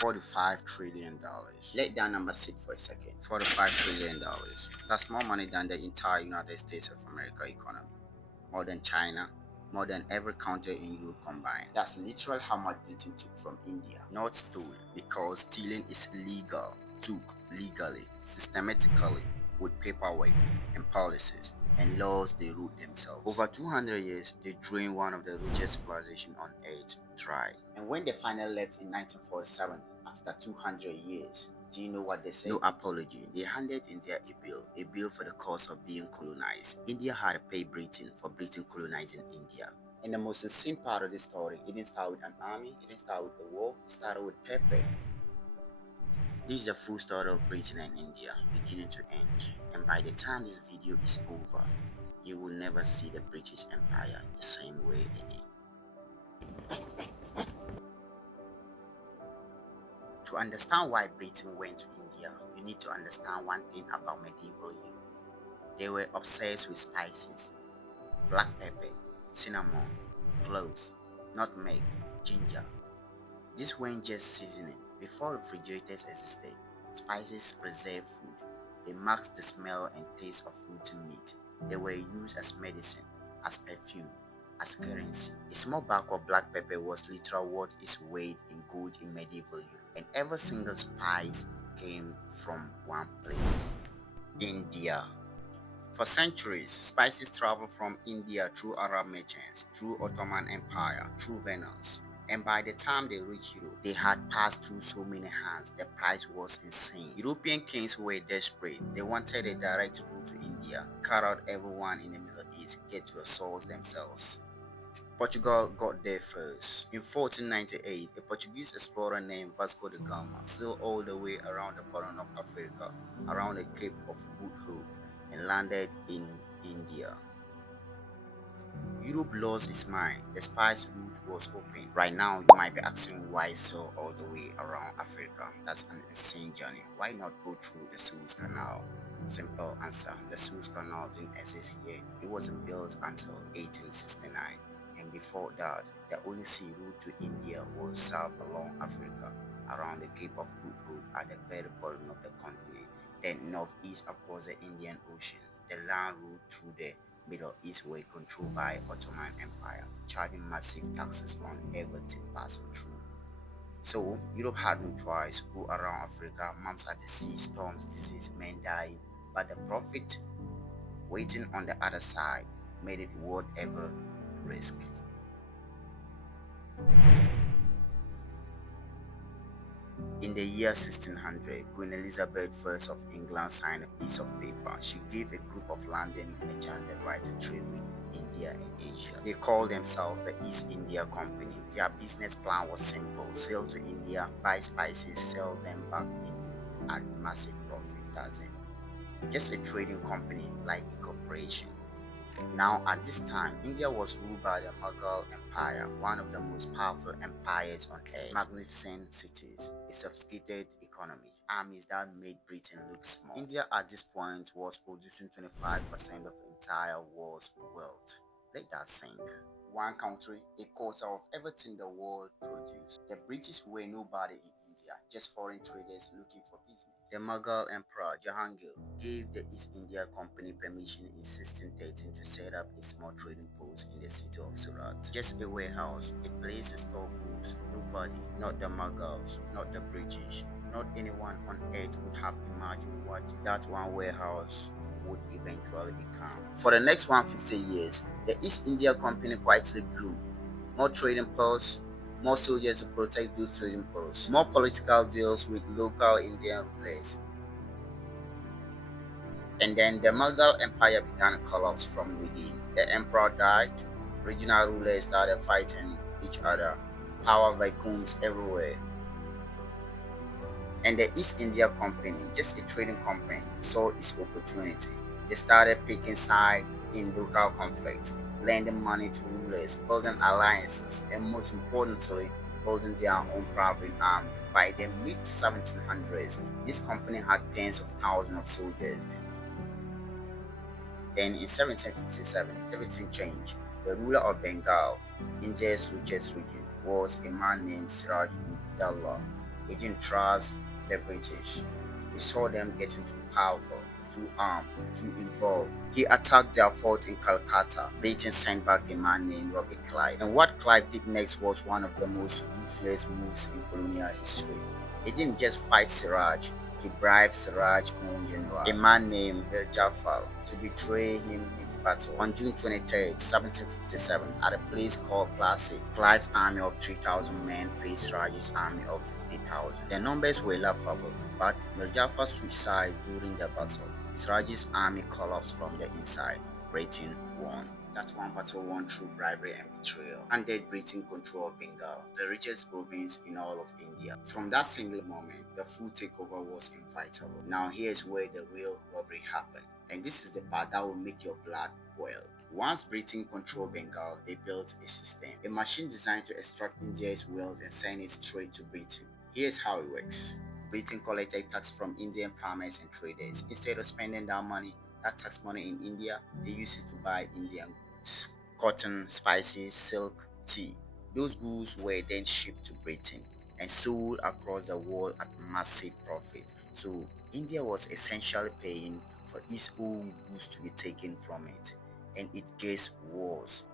$45 trillion. Let that number sit for a second. $45 trillion. That's more money than the entire United States of America economy. More than China, more than every country in Europe combined. That's literally how much Britain took from India. Not stole, because stealing is illegal. Took legally, systematically, with paperwork and policies and laws they wrote themselves. Over 200 years, they drained one of the richest civilizations on earth dry. And when they finally left in 1947, after 200 years, do you know what they said? No apology. They handed India a bill for the cost of being colonized. India had to pay Britain for Britain colonizing India. And the most insane part of this story, it didn't start with an army, it didn't start with a war, it started with pepper. This is the full story of Britain and India, beginning to end. And by the time this video is over, you will never see the British Empire the same way again. To understand why Britain went to India, you need to understand one thing about medieval Europe. They were obsessed with spices: black pepper, cinnamon, cloves, nutmeg, ginger. These weren't just seasoning. Before refrigerators existed, spices preserved food. They masked the smell and taste of rotten meat. They were used as medicine, as perfume, as currency. A small bag of black pepper was literally worth its weight in gold in medieval Europe. And every single spice came from one place: India. For centuries, spices traveled from India through Arab merchants, through Ottoman Empire, through Venice. And by the time they reached Europe, they had passed through so many hands, the price was insane. European kings were desperate. They wanted a direct route to India, cut out everyone in the Middle East, get to the source themselves. Portugal got there first. In 1498, a Portuguese explorer named Vasco da Gama sailed all the way around the bottom of Africa, around the Cape of Good Hope, and landed in India. Europe lost its mind. The spice route was open. Right now, you might be asking why sail all the way around Africa. That's an insane journey. Why not go through the Suez Canal? Simple answer: the Suez Canal didn't exist yet. It wasn't built until 1869. And before that, the only sea route to India was south along Africa, around the Cape of Good Hope at the very bottom of the continent, then northeast across the Indian Ocean. The land route through the Middle East were controlled by Ottoman Empire, charging massive taxes on everything passing through. So Europe had no choice. Go around Africa, mumps at the sea, storms, disease, men dying, but the profit waiting on the other side made it worth every risk. In the year 1600, Queen Elizabeth I of England signed a piece of paper. She gave a group of London merchants the right to trade with India and Asia. They called themselves the East India Company. Their business plan was simple: sail to India, buy spices, sell them back in at massive profit. That's it. Just a trading company, like a corporation. Now, at this time, India was ruled by the Mughal Empire, one of the most powerful empires on earth. Magnificent cities, a sophisticated economy, armies that made Britain look small. India at this point was producing 25% of the entire world's wealth. Let that sink. One country, a quarter of everything the world produced. The British were nobody in India, just foreign traders looking for business. The Mughal Emperor Jahangir gave the East India Company permission in 1613 to set up a small trading post in the city of Surat. Just a warehouse, a place to store goods. Nobody, not the Mughals, not the British, not anyone on earth could have imagined what that one warehouse would eventually become. For the next 150 years, the East India Company quietly grew. More trading posts, more soldiers to protect those trading posts, more political deals with local Indian rulers. And then the Mughal Empire began to collapse from within. The emperor died, regional rulers started fighting each other, power vacuums everywhere. And the East India Company, just a trading company, saw its opportunity. They started picking sides in local conflicts, lending money to rulers, building alliances, and most importantly, building their own private army. By the mid 1700s, this company had tens of thousands of soldiers. Then in 1757, everything changed. The ruler of Bengal, India's richest region, was a man named Siraj ud Daulah. He didn't trust the British. He saw them getting too powerful, too armed, too involved. He attacked their fort in Calcutta. Britain sent back a man named Robert Clive. And what Clive did next was one of the most ruthless moves in colonial history. He didn't just fight Siraj, he bribed Siraj's own general, a man named Mir Jafar, to betray him mid-battle. On June 23rd, 1757, at a place called Plassey, Clive's army of 3,000 men faced Siraj's army of 50,000. The numbers were laughable, but Mir Jafar switched sides during the battle. Siraj's army collapsed from the inside. Britain won. That's one battle won through bribery and betrayal. Handed Britain control of Bengal, the richest province in all of India. From that single moment, the full takeover was inevitable. Now here's where the real robbery happened. And this is the part that will make your blood boil. Once Britain controlled Bengal, they built a system, a machine designed to extract India's wealth and send it straight to Britain. Here's how it works. Britain collected tax from Indian farmers and traders. Instead of spending that tax money in India, they used it to buy Indian goods. Cotton, spices, silk, tea. Those goods were then shipped to Britain and sold across the world at massive profit. So India was essentially paying for its own goods to be taken from it. And it gets worse.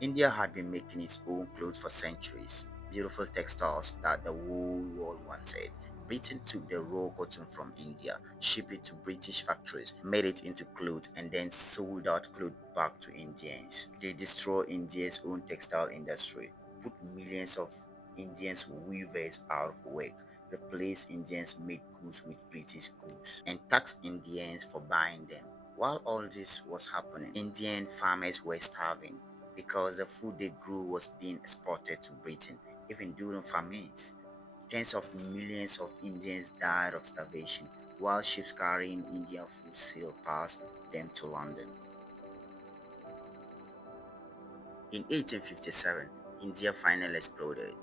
India had been making its own clothes for centuries, beautiful textiles that the whole world wanted. Britain took the raw cotton from India, shipped it to British factories, made it into clothes, and then sold that clothes back to Indians. They destroyed India's own textile industry, put millions of Indians weavers out of work, replaced Indians made goods with British goods, and taxed Indians for buying them. While all this was happening, Indian farmers were starving because the food they grew was being exported to Britain, even during famines. Tens of millions of Indians died of starvation while ships carrying Indian food sailed past them to London. In 1857, India finally exploded.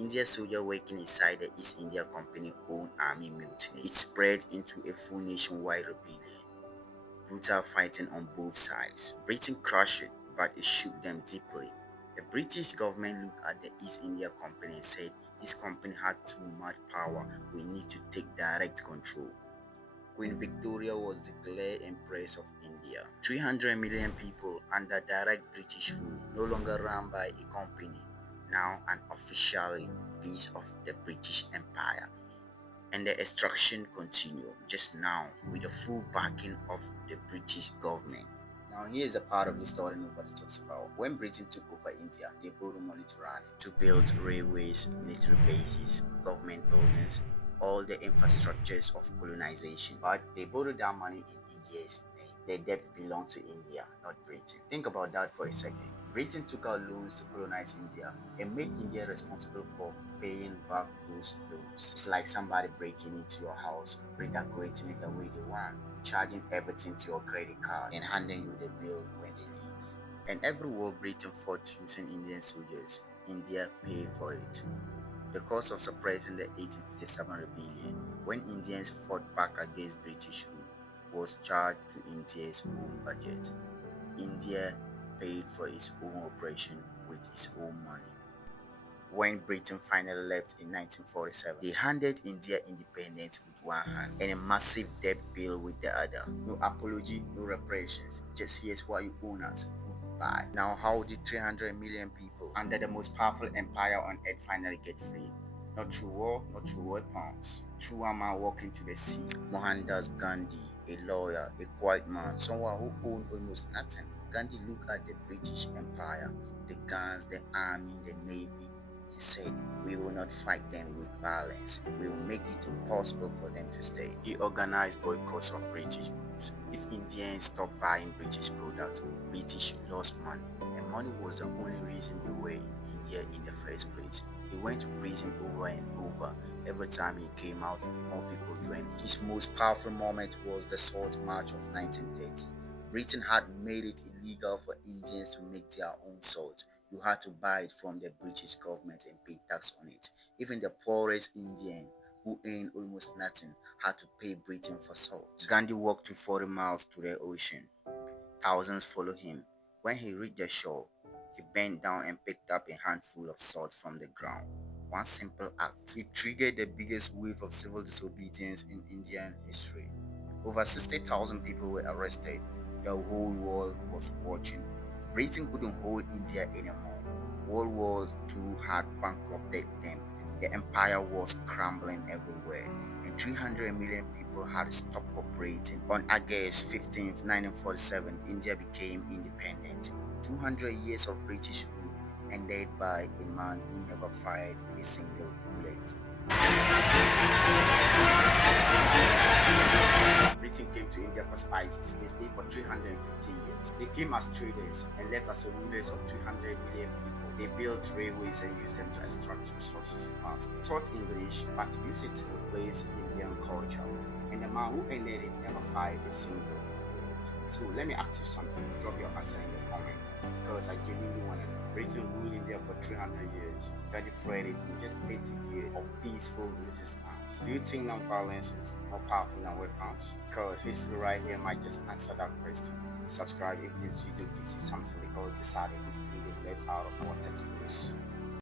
Indian soldiers working inside the East India Company owned army mutiny. It spread into a full nationwide rebellion. Brutal fighting on both sides. Britain crushed it, but it shook them deeply. The British government looked at the East India Company and said, this company had too much power, we need to take direct control. Queen Victoria was declared Empress of India. 300 million people under direct British rule, no longer run by a company, now an officially piece of the British Empire. And the extraction continued, just now with the full backing of the British government. Now, here's a part of the story nobody talks about. When Britain took over India, they borrowed money to run it, to build railways, military bases, government buildings, all the infrastructures of colonization. But they borrowed that money in India's name. The debt belonged to India, not Britain. Think about that for a second. Britain took out loans to colonize India and made India responsible for paying back those loans. It's like somebody breaking into your house, redecorating it the way they want, charging everything to your credit card, and handing you the bill when they leave. And every war Britain fought using Indian soldiers, India paid for it. The cost of suppressing the 1857 rebellion, when Indians fought back against British rule, was charged to India's own budget. India paid for its own operation with its own money. When Britain finally left in 1947, they handed India independence with one hand and a massive debt bill with the other. No apology, no reparations. Just here's what you own us. Goodbye. Now, how did 300 million people under the most powerful empire on earth finally get free? Not through war, not through weapons. Through a man walking to the sea. Mohandas Gandhi, a lawyer, a quiet man, someone who owned almost nothing. Gandhi looked at the British Empire, the guns, the army, the navy. He said, we will not fight them with violence. We will make it impossible for them to stay. He organized boycotts of British goods. If Indians stopped buying British products, British lost money. And money was the only reason they were in India in the first place. He went to prison over and over. Every time he came out, more people joined him. His most powerful moment was the Salt March of 1930. Britain had made it illegal for Indians to make their own salt. You had to buy it from the British government and pay tax on it. Even the poorest Indian, who earned almost nothing, had to pay Britain for salt. Gandhi walked to 40 miles to the ocean. Thousands followed him. When he reached the shore, he bent down and picked up a handful of salt from the ground. One simple act. It triggered the biggest wave of civil disobedience in Indian history. Over 60,000 people were arrested. The whole world was watching. Britain couldn't hold India anymore. World War II had bankrupted them. The empire was crumbling everywhere, and 300 million people had stopped operating. On August 15th, 1947, India became independent. 200 years of British rule ended by a man who never fired a single bullet. Britain came to India for spices. They stayed for 350 years. They came as traders and left as the rulers of 300 million people. They built railways and used them to extract resources fast. Taught English, but used it to replace Indian culture. And the man who ended it never fired a single bullet. So let me ask you something. Drop your answer in the comment, because I genuinely want to know. Britain ruled India for 300 years. Got defeated in just 30 years of peaceful resistance. Do you think non-violence is more powerful than weapons? Because history right here might just answer that question. Subscribe if this video gives you something, because these are the history they left out of our textbooks.